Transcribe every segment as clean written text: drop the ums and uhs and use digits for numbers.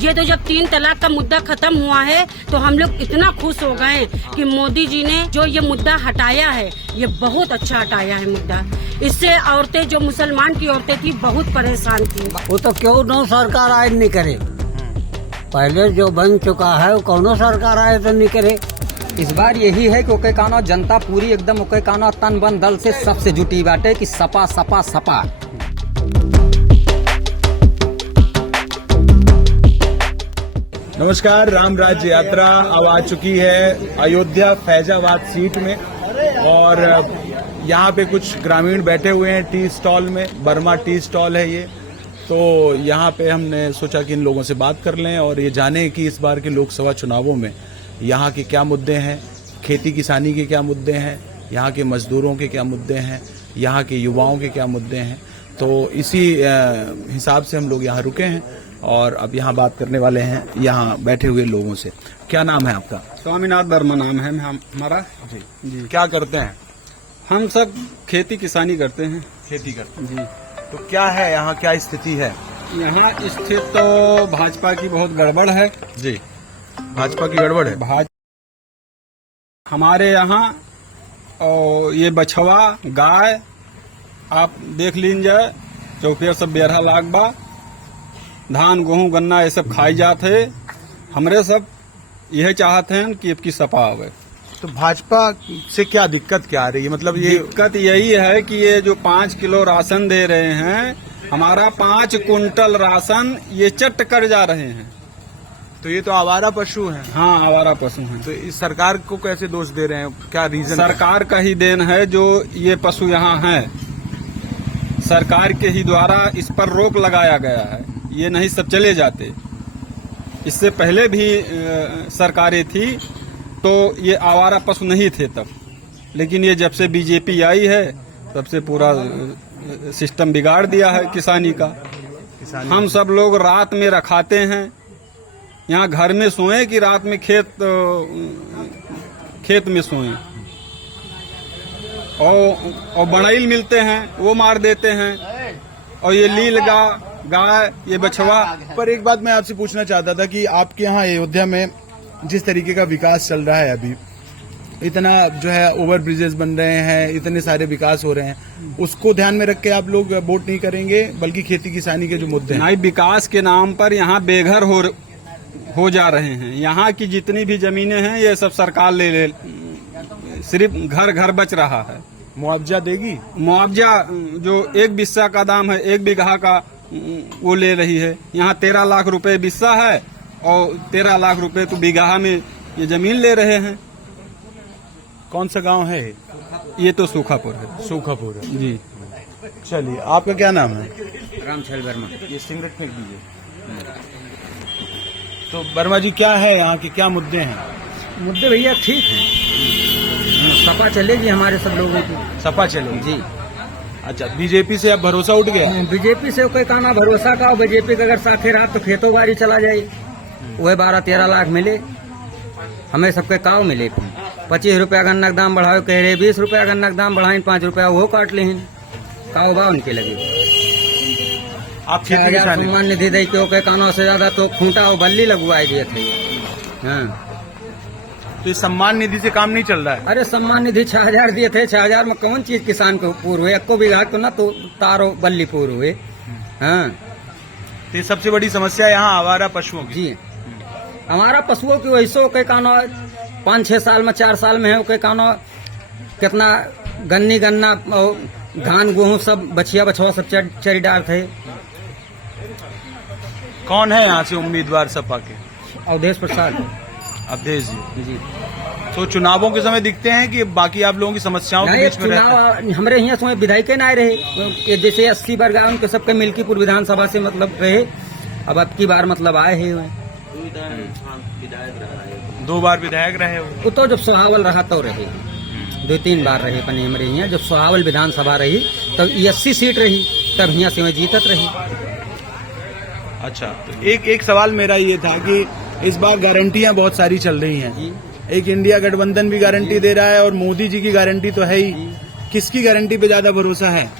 ये तो जब 3 तलाक का मुद्दा खत्म हुआ है तो हम लोग इतना खुश हो गए कि मोदी जी ने जो ये मुद्दा हटाया है, ये बहुत अच्छा हटाया है मुद्दा। इससे औरतें, जो मुसलमान की औरतें थी, बहुत परेशान थी। वो तो क्यों नो सरकार आए नहीं करे, पहले जो बन चुका है वो कौनो सरकार आए तो नहीं करे। इस बार यही है कि ओके कानो जनता पूरी एकदम ओके कानो तन बन दल से सबसे जुटी बाटे कि सपा सपा सपा। नमस्कार, राम राज्य यात्रा अब आ चुकी है अयोध्या फैजाबाद सीट में और यहाँ पे कुछ ग्रामीण बैठे हुए हैं टी स्टॉल में। बर्मा टी स्टॉल है ये। तो यहाँ पे हमने सोचा कि इन लोगों से बात कर लें और ये जाने कि इस बार के लोकसभा चुनावों में यहाँ के क्या मुद्दे हैं, खेती किसानी के क्या मुद्दे हैं, यहाँ के मजदूरों के क्या मुद्दे हैं, यहाँ के युवाओं के क्या मुद्दे हैं। तो इसी हिसाब से हम लोग यहाँ रुके हैं और अब यहाँ बात करने वाले हैं यहाँ बैठे हुए लोगों से। क्या नाम है आपका? स्वामीनाथ वर्मा नाम है हमारा। जी, क्या करते हैं? हम सब खेती किसानी करते हैं। खेती करते हैं जी। तो क्या है यहाँ, क्या स्थिति है? यहाँ स्थित तो भाजपा की बहुत गड़बड़ है। जी, भाजपा की गड़बड़ है। हमारे यहाँ और ये बछवा गाय आप देख लीजिए, चौकिया सब 11 लाख बा, धान गेहूं गन्ना ये सब खाई जाते। हमरे सब यह चाहते हैं कि अब की सपा आवे। तो भाजपा से क्या दिक्कत क्या आ रही है? मतलब ये दिक्कत यही है कि ये जो 5 किलो राशन दे रहे हैं, हमारा 5 कुंटल राशन ये चट कर जा रहे हैं। तो ये तो आवारा पशु हैं। हाँ, आवारा पशु हैं। तो इस सरकार को कैसे दोष दे रहे हैं? क्या रीजन? सरकार का ही देन है जो ये पशु यहाँ है। सरकार के ही द्वारा इस पर रोक लगाया गया है, ये नहीं सब चले जाते। इससे पहले भी सरकारें थी तो ये आवारा पशु नहीं थे तब, लेकिन ये जब से बीजेपी आई है तब से पूरा सिस्टम बिगाड़ दिया है किसानी का। हम सब लोग रात में रखाते हैं, यहाँ घर में सोएं कि रात में खेत में सोएं। और बड़ाइल मिलते हैं वो मार देते हैं, और ये लील गाय ये बछवा। पर एक बात मैं आपसे पूछना चाहता था कि आपके यहाँ अयोध्या में जिस तरीके का विकास चल रहा है, अभी इतना जो है ओवर ब्रिजेस बन रहे हैं, इतने सारे विकास हो रहे हैं, उसको ध्यान में रख के आप लोग वोट नहीं करेंगे, बल्कि खेती किसानी के जो मुद्दे हैं? नहीं, विकास के नाम पर यहाँ बेघर हो जा रहे हैं। यहाँ की जितनी भी जमीनें हैं ये सब सरकार ले सिर्फ घर घर बच रहा है। मुआवजा देगी? मुआवजा जो 1 बिस्सा का दाम है, 1 बीघा का, वो ले रही है। यहाँ 13 लाख रुपए बिस्सा है और 13 लाख रुपए तो बीघा में ये जमीन ले रहे हैं। कौन सा गांव है ये? तो सूखापुर है। सूखापुर है जी। चलिए, आपका क्या नाम है? रामचल वर्मा। ये सिगरेट फेंक दीजिए। तो वर्मा जी, क्या है यहाँ के, क्या मुद्दे हैं? मुद्दे भैया ठीक है, सपा चलेगी हमारे सब लोगों की। सपा चलेगी जी। अच्छा, बीजेपी से अब भरोसा उठ गया? बीजेपी से कोई कहना भरोसा का, बीजेपी का अगर साथे रात तो खेतों बाड़ी चला जाए, वह 12-13 लाख मिले, हमें सबके काव मिले। 25 रुपया गन्ना का दाम बढ़ाओ कह रहे, 20 रुपया गन्ना का दाम बढ़ाए, 5 रुपया वो काट लें, काव बा उनके लगे। आप खेती किसानी सम्मान निधि दे के कानों से ज्यादा तो खूंटा और बल्ली लगवाए दिए थे। हाँ, तो ये सम्मान निधि से काम नहीं चल रहा है? अरे सम्मान निधि 6000 दिए थे, 6000 में कौन चीज किसान को पूर्ण हुए? एक्को बीघा तो ना तो तारो बल्ली पूर्ण हुए। हाँ, तो ये सबसे बड़ी समस्या यहाँ आवारा पशुओं की। जी, हमारा पशुओं की वैसो के कानो 5-6 साल में, 4 साल में है के कानो कितना गन्ना और धान गेहूं सब बछिया बछवा सब चरी डाल थे। कौन है यहाँ से उम्मीदवार सपा के? अवधेश प्रसाद। अवधेश जी। जी। तो चुनावों के समय दिखते हैं कि बाकी आप लोगों की समस्याओं के बीच में रहते हैं? हमारे यहाँ समय विधायक न आए रहे, ये जैसे 80 बरगा उनके सबके मिल्कीपुर विधानसभा से मतलब रहे, अब की बार मतलब आए हैं। 2 बार विधायक रहे हो? वो तो जब सोहावल रहा तो रहे, 2-3 बार रहे अपने हमारे यहाँ। जब सोहावल विधानसभा रही तब 80 सीट रही, तब यहाँ से मैं जीतत रही। अच्छा, तो एक सवाल मेरा ये था कि इस बार गारंटियां बहुत सारी चल रही हैं। एक इंडिया गठबंधन भी गारंटी दे रहा है और मोदी जी की गारंटी तो है ही। किसकी गारंटी पे ज्यादा भरोसा है?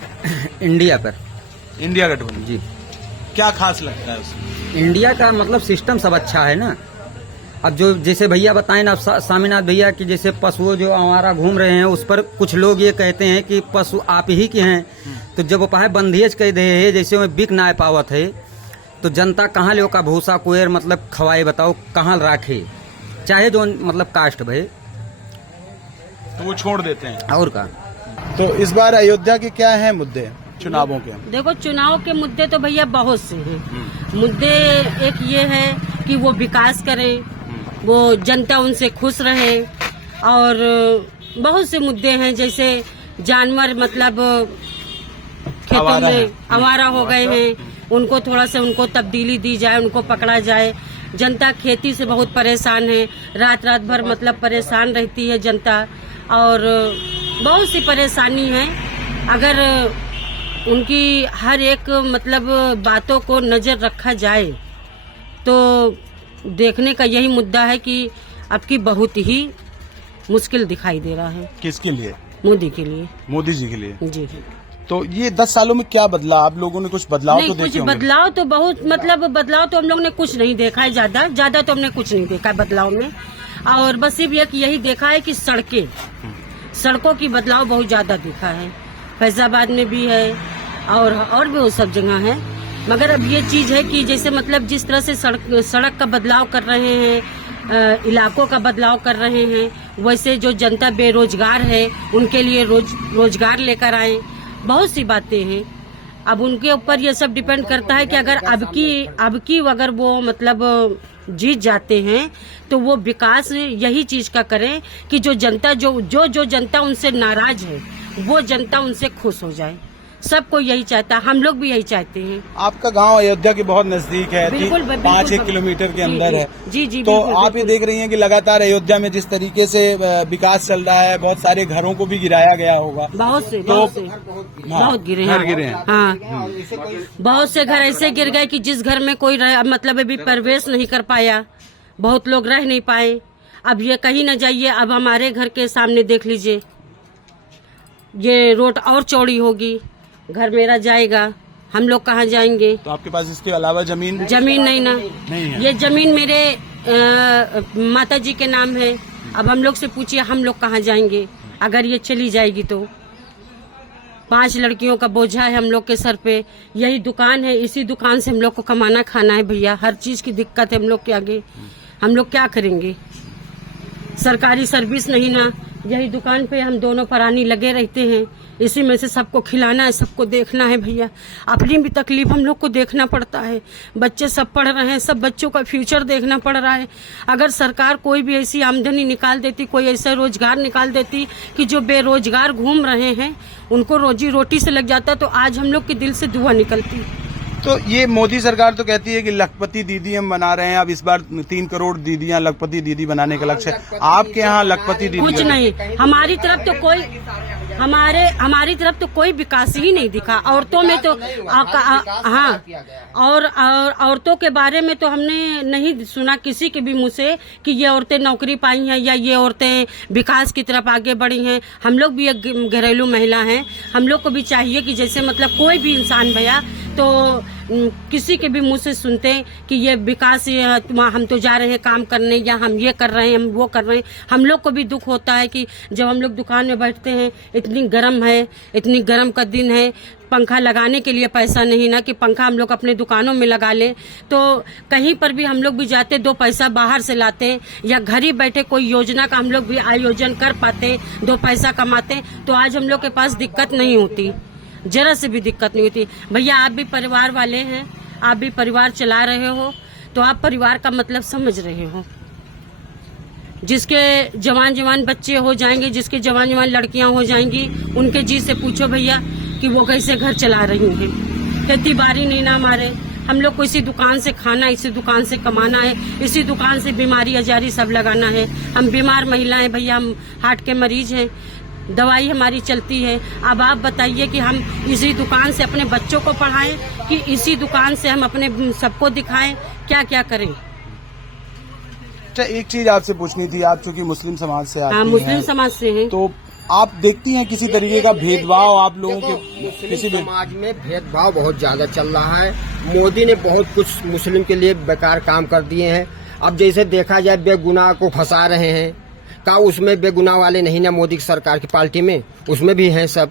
इंडिया पर। इंडिया गठबंधन। जी। क्या खास लगता है उसमें? इंडिया का मतलब सिस्टम सब अच्छा है ना। अब जो जैसे भैया बताएं ना स्वामीनाथ भैया कि जैसे पशुओं जो हमारा घूम रहे हैं उस पर कुछ लोग ये कहते हैं कि पशु आप ही के हैं, तो जब वो पाए बंधेज कह दे है जैसे में बिक ना पावत है तो जनता कहाँ ले का भूसा कुएर मतलब खवाए बताओ कहाँ राखे, चाहे जो मतलब कास्ट भय तो वो छोड़ देते हैं। और का। तो इस बार अयोध्या के क्या हैं मुद्दे चुनावों के? देखो चुनाव के मुद्दे तो भैया बहुत से हैं। मुद्दे एक ये है कि वो विकास करें, वो जनता उनसे खुश रहे, और बहुत से मुद्दे हैं जैसे जानवर मतलब खेतों में आवारा हो गए हैं, उनको थोड़ा सा उनको तब्दीली दी जाए, उनको पकड़ा जाए। जनता खेती से बहुत परेशान है, रात रात भर मतलब परेशान रहती है जनता, और बहुत सी परेशानी है। अगर उनकी हर एक मतलब बातों को नजर रखा जाए तो देखने का यही मुद्दा है कि अब की बहुत ही मुश्किल दिखाई दे रहा है। किसके लिए? मोदी के लिए, मोदी जी के लिए। जी। तो ये 10 सालों में क्या बदला? आप लोगों ने कुछ बदलाव नहीं, तो कुछ देखे होंगे? बदलाव तो बहुत मतलब बदलाव तो हम लोग ने कुछ नहीं देखा है, ज्यादा तो हमने कुछ नहीं देखा बदलाव में। और बस सिर्फ यही देखा है कि सड़कों की बदलाव बहुत ज्यादा दिखा है, फैजाबाद में भी है और भी वो सब जगह है। मगर अब ये चीज है कि जैसे मतलब जिस तरह से सड़क का बदलाव कर रहे हैं, इलाकों का बदलाव कर रहे हैं, वैसे जो जनता बेरोजगार है उनके लिए रोजगार लेकर आए। बहुत सी बातें हैं। अब उनके ऊपर ये सब डिपेंड करता है कि अगर अब की अगर वो मतलब जीत जाते हैं तो वो विकास यही चीज का करें कि जो जनता जो जनता उनसे नाराज है वो जनता उनसे खुश हो जाए। सबको यही चाहता है, हम लोग भी यही चाहते हैं। आपका गांव अयोध्या के बहुत नजदीक है, बिल्कुल, 5-1 किलोमीटर के अंदर है। जी। तो आप ये देख रही हैं कि लगातार अयोध्या में जिस तरीके से विकास चल रहा है, बहुत सारे घरों को भी गिराया गया होगा। बहुत गिरे हैं। घर गिरे हैं। हाँ, बहुत से घर ऐसे गिर गए कि जिस घर में कोई मतलब अभी प्रवेश नहीं कर पाया, बहुत लोग रह नहीं पाए। अब ये कहीं न जाइए, अब हमारे घर के सामने देख लीजिए, ये रोड और चौड़ी होगी, घर मेरा जाएगा, हम लोग कहाँ जाएंगे? तो आपके पास इसके अलावा जमीन नहीं ना, नहीं है। ये जमीन मेरे माता जी के नाम है। अब हम लोग से पूछिए हम लोग कहाँ जाएंगे अगर ये चली जाएगी तो? 5 लड़कियों का बोझा है हम लोग के सर पे, यही दुकान है, इसी दुकान से हम लोग को कमाना खाना है भैया। हर चीज की दिक्कत है हम लोग के आगे, हम लोग क्या करेंगे? सरकारी सर्विस नहीं ना, यही दुकान पे हम दोनों परानी लगे रहते हैं, इसी में से सबको खिलाना है, सबको देखना है भैया। अपनी भी तकलीफ हम लोग को देखना पड़ता है। बच्चे सब पढ़ रहे हैं, सब बच्चों का फ्यूचर देखना पड़ रहा है। अगर सरकार कोई भी ऐसी आमदनी निकाल देती, कोई ऐसा रोजगार निकाल देती कि जो बेरोजगार घूम रहे हैं उनको रोजी रोटी से लग जाता, तो आज हम लोग के दिल से दुआ निकलती। तो ये मोदी सरकार तो कहती है कि लखपति दीदी हम बना रहे हैं, अब इस बार 3 करोड़ दीदियां लखपति दीदी बनाने का लक्ष्य है। आपके यहाँ लखपति दीदी कुछ नहीं, हमारी तरफ तो कोई विकास ही नहीं दिखा। औरतों में तो हाँ, और औरतों के बारे में तो हमने नहीं सुना किसी के भी मुंह से कि ये औरतें नौकरी पाई हैं या ये औरतें विकास की तरफ आगे बढ़ी हैं। हम लोग भी एक घरेलू महिला हैं, हम लोग को भी चाहिए कि जैसे मतलब कोई भी इंसान भैया तो किसी के भी मुंह से सुनते कि ये विकास, हम तो जा रहे हैं काम करने, या हम ये कर रहे हैं, हम वो कर रहे हैं। हम लोग को भी दुख होता है कि जब हम लोग दुकान में बैठते हैं, इतनी गर्म है, इतनी गर्म का दिन है, पंखा लगाने के लिए पैसा नहीं ना कि पंखा हम लोग अपने दुकानों में लगा लें। तो कहीं पर भी हम लोग भी जाते 2 पैसा बाहर से लाते, या घर ही बैठे कोई योजना का हम लोग भी आयोजन कर पाते, 2 पैसा कमाते, तो आज हम लोग के पास दिक्कत नहीं होती, जरा से भी दिक्कत नहीं होती। भैया आप भी परिवार वाले हैं, आप भी परिवार चला रहे हो, तो आप परिवार का मतलब समझ रहे हो। जिसके जवान बच्चे हो जाएंगे, जिसके जवान लड़कियां हो जाएंगी, उनके जी से पूछो भैया कि वो कैसे घर चला रही होंगी। खेती बाड़ी नहीं ना हमारे, हम लोग को इसी दुकान से खाना, इसी दुकान से कमाना है, इसी दुकान से बीमारी अजारी सब लगाना है। हम बीमार महिलाएं भैया, हम हार्ट के मरीज हैं, दवाई हमारी चलती है। अब आप बताइए कि हम इसी दुकान से अपने बच्चों को पढ़ाएं कि इसी दुकान से हम अपने सबको दिखाएं, क्या क्या करें? अच्छा, एक चीज आपसे पूछनी थी, आप चूंकि मुस्लिम समाज से आती हैं, मुस्लिम समाज से हैं, तो आप देखती हैं किसी तरीके का भेदभाव आप लोगों के मुस्लिम किसी भी समाज में भेदभाव बहुत ज्यादा चल रहा है। मोदी ने बहुत कुछ मुस्लिम के लिए बेकार काम कर दिए हैं। अब जैसे देखा जाए बेगुनाह को फंसा रहे हैं, का उसमें बेगुनाह वाले नहीं ना मोदी की सरकार की पार्टी में, उसमें भी हैं सब।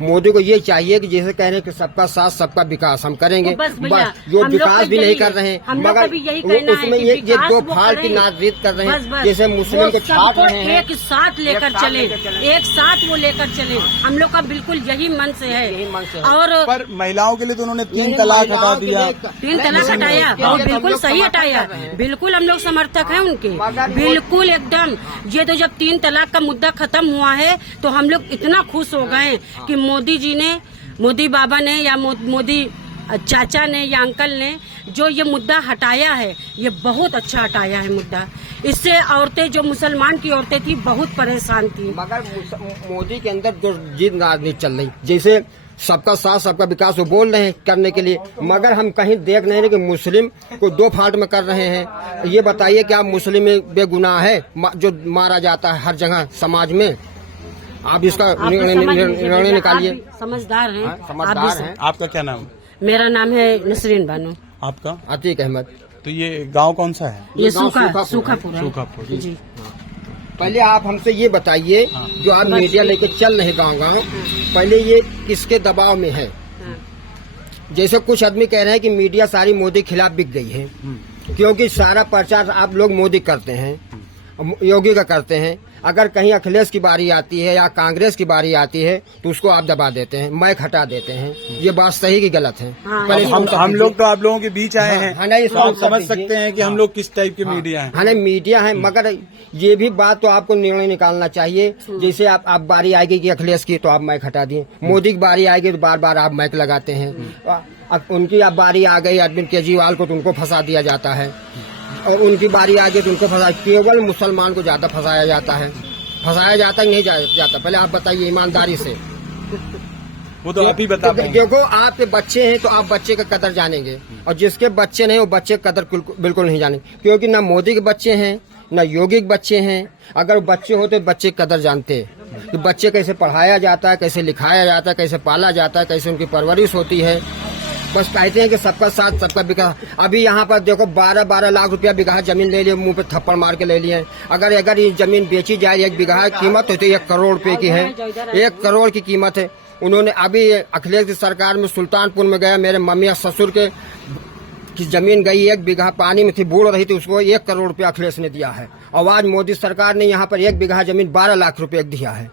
मोदी को ये चाहिए कि जैसे कह रहे हैं कि सबका साथ सबका विकास हम करेंगे, तो बस भैया, जो हम लोग विकास का भी नहीं यही कर रहे हैं, हम लोग का मगर भी यही कहना है उसमें कि ये विकास दो वो फाड़ की करें। नाजीत कर रहे बस, हैं, बस। जैसे मुस्लिम वो के छाट सबको रहे हैं। एक साथ लेकर चले, एक साथ वो लेकर चले। हम लोग का बिल्कुल यही मन से यही मन से है। है। और पर महिलाओं के लिए तो उन्होंने 3 तलाक हटा दिया। 3 तलाक हटाया, और बिल्कुल सही हटाया। बिल्कुल हम लोग समर्थक हैं उनके, बिल्कुल एकदम। ये तो जब 3 तलाक का मुद्दा खत्म हुआ है तो हम लोग इतना खुश हो गए कि मोदी जी ने, मोदी बाबा ने या मोदी चाचा ने या अंकल ने जो ये मुद्दा हटाया है, ये बहुत अच्छा हटाया है मुद्दा। इससे औरतें, जो मुसलमान की औरतें थी, बहुत परेशान थी। मगर मोदी के अंदर जो जिद राजनीति चल रही, जैसे सबका साथ सबका विकास वो बोल रहे हैं करने के लिए, मगर हम कहीं देख नहीं रहे कि मुस्लिम को 2 फाड़ में कर रहे हैं। ये बताइए कि आप मुस्लिम में बेगुनाह है जो मारा जाता है हर जगह समाज में? आप इसका निर्णय निकालिए। समझदार हैं, समझदार हैं। आपका क्या नाम है? मेरा नाम है नसरीन बानो। आपका? अतीक अहमद। तो ये गांव कौन सा है? ये सूखापुर। सूखापुर। जी। पहले आप हमसे ये बताइए, जो आप मीडिया लेके चल रहे गाँव, पहले ये किसके दबाव में है? जैसे कुछ आदमी कह रहे हैं कि मीडिया सारी मोदी के खिलाफ बिक गई है, क्योंकि सारा प्रचार आप लोग मोदी करते हैं, योगी का करते हैं। अगर कहीं अखिलेश की बारी आती है या कांग्रेस की बारी आती है तो उसको आप दबा देते हैं, माइक हटा देते हैं। ये बात सही की गलत है? हाँ, हम लोग तो आप लोगों के बीच आए हैं, हाँ, नहीं, तो आप समझ सकते हैं कि हम लोग किस टाइप के मीडिया हैं। हाँ, नहीं, मीडिया है, मगर ये भी बात तो आपको निर्णय निकालना चाहिए। जैसे आप बारी आएगी कि अखिलेश की, तो आप माइक हटा दिए। मोदी की बारी आएगी तो बार बार आप माइक लगाते हैं। अब उनकी अब बारी आ गई अरविंद केजरीवाल को, तो उनको फंसा दिया जाता है। और उनकी बारी आ गई तो उनको फंसा, केवल मुसलमान को ज्यादा फंसाया जाता है। फंसाया जाता ही नहीं जाता। पहले आप बताइए ईमानदारी से। वो तो आप ही बता पाएंगे। देखो, आपके बच्चे हैं तो आप बच्चे का कदर जानेंगे, और जिसके बच्चे नहीं वो बच्चे का कदर बिल्कुल नहीं जानेंगे, क्योंकि ना मोदी के बच्चे हैं ना योगी के बच्चे हैं। अगर बच्चे होते तो बच्चे की कदर जानते, कि बच्चे कैसे पढ़ाया जाता है, कैसे लिखाया जाता है, कैसे पाला जाता है, कैसे उनकी परवरिश होती है। बस कहते हैं कि सबका साथ सबका विकास। अभी यहाँ पर देखो 12-12 लाख रुपया बीघा जमीन ले लिए, मुंह पे थप्पड़ मार के ले लिए। अगर ये जमीन बेची जाए, 1 बीघा की कीमत हो तो 1 करोड़ रुपए की है। 1 करोड़ की कीमत है। उन्होंने अभी अखिलेश की सरकार में सुल्तानपुर में गया, मेरे मम्मी ससुर के की जमीन गई 1 बीघा पानी में थी, बूढ़ रही थी, उसको 1 करोड़ रुपया अखिलेश ने दिया है। और आज मोदी सरकार ने यहाँ पर 1 बीघा जमीन 12 लाख रुपए दिया है।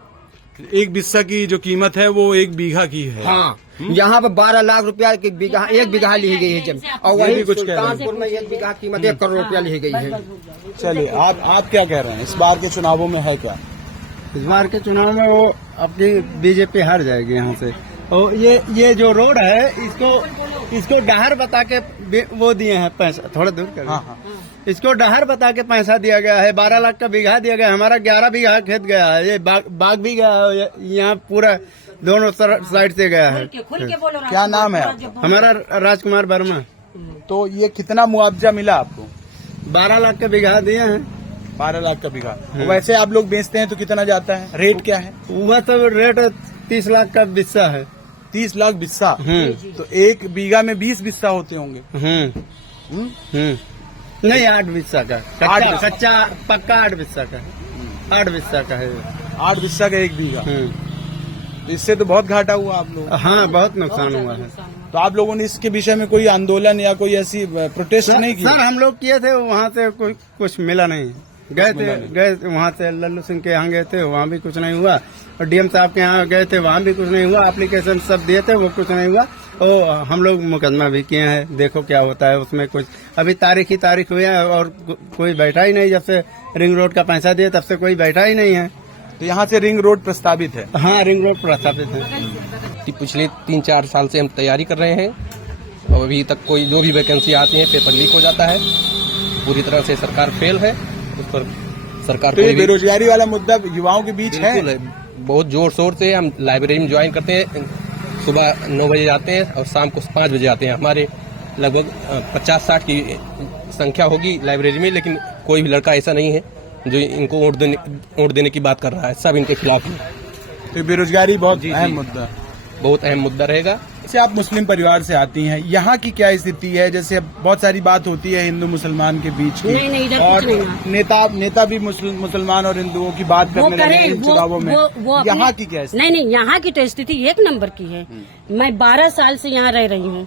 1 बिस्सा की जो कीमत है वो 1 बीघा की है। हाँ, यहाँ पर 12 लाख रुपया की बीघा 1 बीघा ली गई है जमीन, और वही सुल्तानपुर में 1 बीघा कीमत 1 करोड़ रुपया ली गई है। चलिए, आप क्या कह रहे हैं? इस बार के चुनावों में है क्या? इस बार के चुनाव में वो अपनी बीजेपी हार जाएगी यहाँ से। और ये जो रोड है, इसको डहर बता के वो दिए हैं पैसा, थोड़ा दूर कर। हाँ। इसको डहर बता के पैसा दिया गया है। 12 लाख का बीघा दिया गया। हमारा 11 बीघा खेत गया है, ये बाग भी गया है, यहाँ पूरा दोनों साइड से गया है। क्या नाम है आपका? हमारा राजकुमार वर्मा। तो ये कितना मुआवजा मिला आपको? 12 लाख का बीघा दिए हैं। 12 लाख का बीघा। वैसे आप लोग बेचते हैं तो कितना जाता है? रेट क्या है? वह तो रेट 30 लाख का बिस्सा है। 30 लाख बिस्सा। तो 1 बीघा में 20 बिस्सा होते होंगे। नहीं, 8 बिस्सा का कच्चा पक्का 8 बिस्सा का है। 8 बिस्सा का है। 8 बिस्सा का 1 बीघा। तो इससे तो बहुत घाटा हुआ आप लोग। हाँ, बहुत नुकसान हुआ है। तो आप लोगों ने इसके विषय में कोई आंदोलन या कोई ऐसी प्रोटेस्ट नहीं की? सर, हम लोग किए थे, वहाँ से कोई कुछ मिला नहीं। गए वहाँ से लल्लू सिंह के यहाँ गए थे, वहाँ भी कुछ नहीं हुआ। और डीएम साहब के यहाँ गए थे, वहाँ भी कुछ नहीं हुआ। एप्लीकेशन सब दिए थे, वो कुछ नहीं हुआ। और हम लोग मुकदमा भी किए हैं, देखो क्या होता है उसमें। कुछ अभी तारीख हुई है और कोई बैठा ही नहीं। जब से रिंग रोड का पैसा दिए तब से कोई बैठा ही नहीं है। तो यहाँ से रिंग रोड प्रस्तावित है? हाँ, रिंग रोड प्रस्तावित है। पिछले 3-4 साल से हम तैयारी कर रहे हैं, और अभी तक कोई जो भी वैकेंसी आती है पेपर लीक हो जाता है। पूरी तरह से सरकार फेल है, उस पर सरकार तो ये बेरोजगारी वाला मुद्दा युवाओं के बीच है? बहुत जोर शोर से हम लाइब्रेरी में ज्वाइन करते हैं। सुबह 9 बजे जाते हैं और शाम को 5 बजे आते हैं। हमारे लगभग 50-60 की संख्या होगी लाइब्रेरी में, लेकिन कोई भी लड़का ऐसा नहीं है जो इनको वोट देने की बात कर रहा है। सब इनके खिलाफ है। तो बेरोजगारी बहुत अहम मुद्दा है। बहुत अहम मुद्दा रहेगा। जैसे आप मुस्लिम परिवार से आती हैं, यहाँ की क्या स्थिति है? जैसे बहुत सारी बात होती है हिंदू मुसलमान के बीच की, नहीं, इधर और कुछ नहीं नेता भी मुसलमान और हिंदुओं की बात वो करने लगे करें, इन चुनावों में। वो यहाँ की क्या स्थिति? नहीं, यहाँ की तो स्थिति एक नंबर की है। मैं 12 साल से यहाँ रह रही हूँ।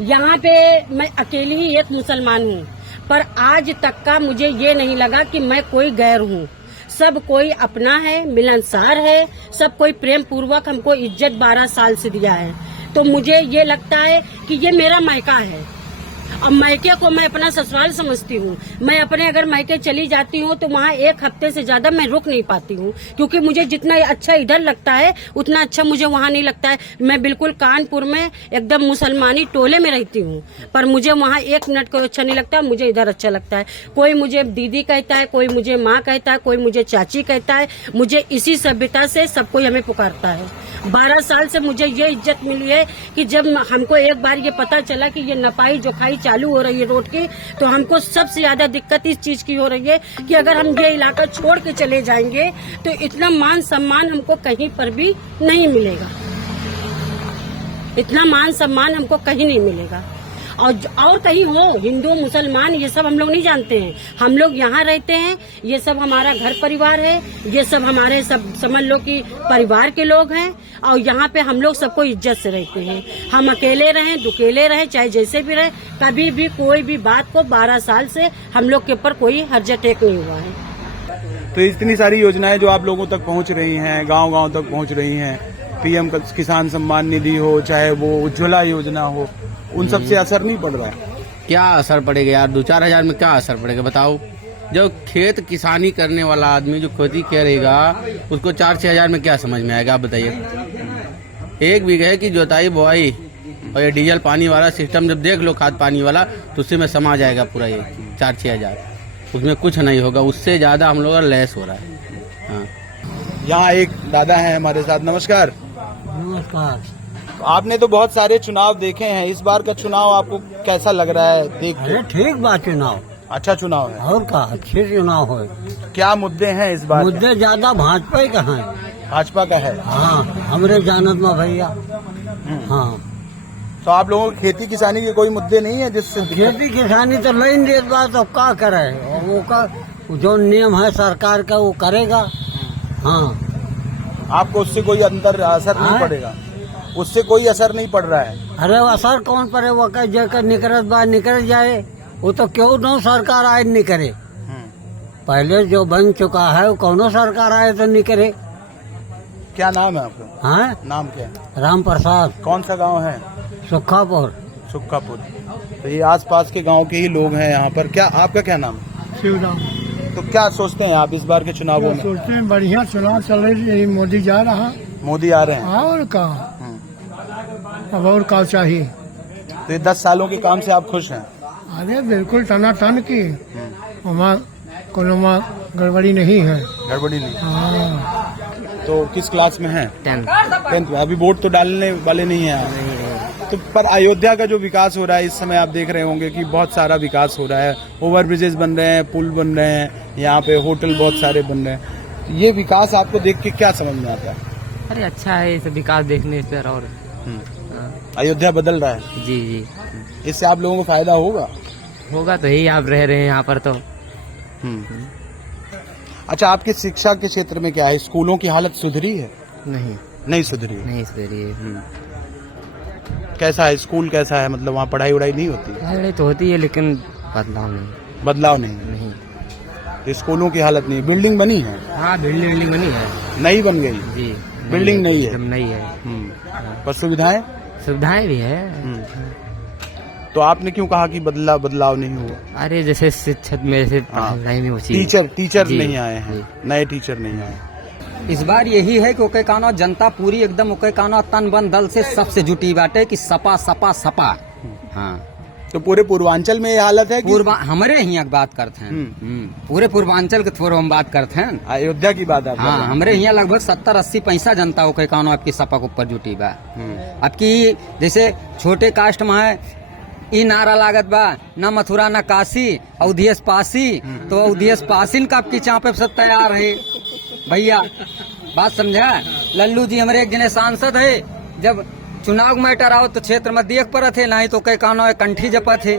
यहाँ पे मैं अकेली ही एक मुसलमान हूँ, पर आज तक का मुझे ये नहीं लगा कि मैं कोई गैर हूँ। सब कोई अपना है, मिलनसार है, सब कोई प्रेम पूर्वक हमको इज्जत 12 साल से दिया है। तो मुझे ये लगता है कि ये मेरा मायका है। अब मायके को मैं अपना ससुराल समझती हूँ। मैं अपने अगर मायके चली जाती हूँ तो वहाँ 1 हफ्ते से ज्यादा मैं रुक नहीं पाती हूँ, क्योंकि मुझे जितना अच्छा इधर लगता है उतना अच्छा मुझे वहाँ नहीं लगता है। मैं बिल्कुल कानपुर में एकदम मुसलमानी टोले में रहती हूँ, पर मुझे वहाँ 1 मिनट को अच्छा नहीं लगता, मुझे इधर अच्छा लगता है। कोई मुझे दीदी कहता है, कोई मुझे माँ कहता है, कोई मुझे चाची कहता है। मुझे इसी सभ्यता से सब कोई हमें पुकारता है। 12 साल से मुझे ये इज्जत मिली है कि जब हमको एक बार ये पता चला कि ये नपाई जोखाई चालू हो रही है रोड की, तो हमको सबसे ज्यादा दिक्कत इस चीज की हो रही है कि अगर हम ये इलाका छोड़ के चले जाएंगे तो इतना मान सम्मान हमको कहीं पर भी नहीं मिलेगा। इतना मान सम्मान हमको कहीं नहीं मिलेगा। और कहीं हो, हिंदू मुसलमान ये सब हम लोग नहीं जानते हैं। हम लोग यहाँ रहते हैं, ये सब हमारा घर परिवार है, ये सब हमारे सब समझ लो कि परिवार के लोग हैं, और यहाँ पे हम लोग सबको इज्जत से रहते हैं। हम अकेले रहें, दुकेले रहें, चाहे जैसे भी रहे, कभी भी कोई भी बात को 12 साल से हम लोग के ऊपर कोई हर्ज टेक नहीं हुआ है। तो इतनी सारी योजनाएं जो आप लोगों तक पहुंच रही हैं, गांव-गांव तक पहुंच रही हैं, पीएम किसान सम्मान निधि हो, चाहे वो उज्ज्वला योजना हो, उन सब से असर नहीं पड़ रहा है? क्या असर पड़ेगा यार? 2-4 हजार में क्या असर पड़ेगा बताओ? जो खेत किसानी करने वाला आदमी जो खेती करेगा उसको 4-6 हजार में क्या समझ में आएगा? आप बताइए। 1 बीघे की जोताई बुआई और ये डीजल पानी वाला सिस्टम जब देख लो, खाद पानी वाला, तो उससे में समा जाएगा पूरा ये 4-6 हजार। उसमें कुछ नहीं होगा, उससे ज्यादा हम लोग लैस हो रहा है। हाँ। यहाँ एक दादा है हमारे साथ। नमस्कार। नमस्कार। आपने तो बहुत सारे चुनाव देखे हैं, इस बार का चुनाव आपको कैसा लग रहा है देख के? अरे ठीक बात, चुनाव अच्छा चुनाव है। और का अच्छे चुनाव हो। क्या मुद्दे हैं इस बार? मुद्दे ज्यादा भाजपा ही का है। भाजपा का है। हाँ, हमरे जानत में भैया। हाँ, तो आप लोगों को खेती किसानी के कोई मुद्दे नहीं है जिससे? खेती किसानी तो लाइन देत बा, तो क्या करे? और वो का जो नियम है सरकार का वो करेगा। हाँ। आपको उससे कोई अंतर असर नहीं पड़ेगा? उससे कोई असर नहीं पड़ रहा है? अरे असर कौन पड़े? वो का जेकर निकलत बा निकल जाए, वो तो क्यों न सरकार आए नहीं करे। पहले जो बन चुका है वो कौनो सरकार आए तो नहीं करे। क्या नाम है आपका? हाँ, नाम क्या है? राम प्रसाद। कौन सा गांव है? सुखापुर। सुक्कापुर। तो ये आसपास के गांव के ही लोग हैं यहाँ पर। क्या आपका क्या नाम है? शिवराम। तो क्या सोचते हैं आप इस बार के चुनावों में? सोचते हैं बढ़िया चुनाव चल रही है, मोदी जा रहा। मोदी आ रहे हैं। और का अब और का चाहिए? तो ये 10 सालों के काम से आप खुश हैं? अरे बिल्कुल टनाटन की, वहाँ कोनो गड़बड़ी नहीं है। गड़बड़ी नहीं। हाँ। तो किस क्लास में हैं? 10th में। अभी वोट तो डालने वाले नहीं हैं आप। तो पर अयोध्या का जो विकास हो रहा है इस समय आप देख रहे होंगे कि बहुत सारा विकास हो रहा है। ओवर ब्रिजेस बन रहे हैं, पुल बन रहे हैं, यहाँ पे होटल बहुत सारे बन रहे हैं। तो ये विकास आपको देख के क्या समझ में आता है? अरे अच्छा है, इस विकास देखने से और अयोध्या बदल रहा है। जी जी, इससे आप लोगों को फायदा होगा? होगा तो यही, आप रह रहे हैं यहाँ पर तो। अच्छा, आपके शिक्षा के क्षेत्र में क्या है? स्कूलों की हालत सुधरी है? नहीं सुधरी है। नहीं सुधरी। कैसा है स्कूल, कैसा है? मतलब वहाँ पढ़ाई वढ़ाई नहीं होती? पढ़ाई तो होती है लेकिन बदलाव नहीं। तो स्कूलों की हालत नहीं है। बिल्डिंग बनी है? हाँ, बिल्डिंग बनी है। नई बन गई? जी, बिल्डिंग नहीं है? एकदम नहीं है। पर सुविधाएं भी है। तो आपने क्यों कहा कि बदलाव नहीं हुआ? अरे जैसे शिक्षक में से पढ़ाई में टीचर नहीं आए हैं, नए टीचर नहीं आए। इस बार यही है कि ओके कानो जनता पूरी एकदम ओके कानो तन बन दल से सबसे जुटी बाटे कि सपा सपा सपा। हाँ, तो पूरे पूर्वांचल में ये हालत है कि हमारे यहाँ बात करते हैं। पूरे पूर्वांचल के थोड़ा हम बात करते हैं। अयोध्या की बात है? हाँ, हमारे यहाँ लगभग 70-80 पैसा जनता ओके कानो आपकी सपा के ऊपर जुटी बा। आपकी जैसे छोटे कास्ट में है, ई नारा लागत बा, न मथुरा न काशी अवधेश पासी, तो अवधेश पासीन का आपकी चाँपे सब तैयार है भैया। बात समझा। लल्लू जी हमारे एक जने सांसद है, जब चुनाव मैटर आओ तो क्षेत्र में देख पर थे, नहीं तो कई कानो कंठी जपा थे।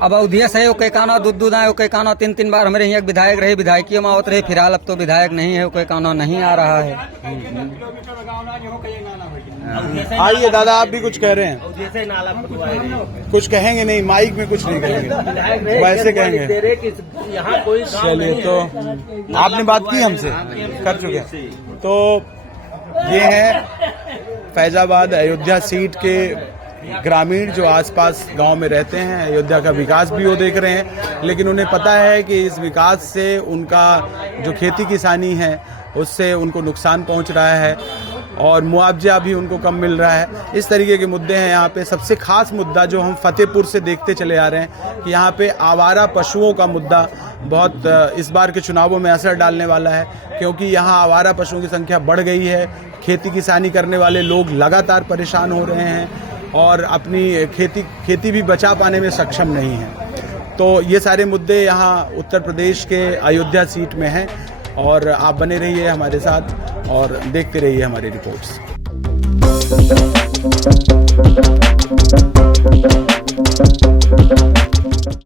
अब अवधियस है कई कानो दूध आए, कई कानो 3 बार हमारे यहाँ विधायक रहे, विधायकीय में आवत रहे, फिलहाल अब तो विधायक नहीं है, कई कानो नहीं आ रहा है। आइए दादा, आप भी कुछ कह रहे हैं? कुछ कहेंगे? नहीं, माइक में कुछ नहीं कहेंगे, वैसे कहेंगे। चलिए, तो आपने बात की हमसे, कर चुके हैं। तो ये है फैजाबाद अयोध्या सीट के ग्रामीण जो आसपास गांव में रहते हैं। अयोध्या का विकास भी वो देख रहे हैं, लेकिन उन्हें पता है कि इस विकास से उनका जो खेती किसानी है उससे उनको नुकसान पहुंच रहा है और मुआवजा भी उनको कम मिल रहा है। इस तरीके के मुद्दे हैं यहाँ पे। सबसे खास मुद्दा जो हम फतेहपुर से देखते चले आ रहे हैं कि यहाँ पे आवारा पशुओं का मुद्दा बहुत इस बार के चुनावों में असर डालने वाला है, क्योंकि यहाँ आवारा पशुओं की संख्या बढ़ गई है। खेती किसानी करने वाले लोग लगातार परेशान हो रहे हैं और अपनी खेती भी बचा पाने में सक्षम नहीं है। तो ये सारे मुद्दे यहाँ उत्तर प्रदेश के अयोध्या सीट में हैं और आप बने रहिए हमारे साथ और देखते रहिए हमारी रिपोर्ट्स।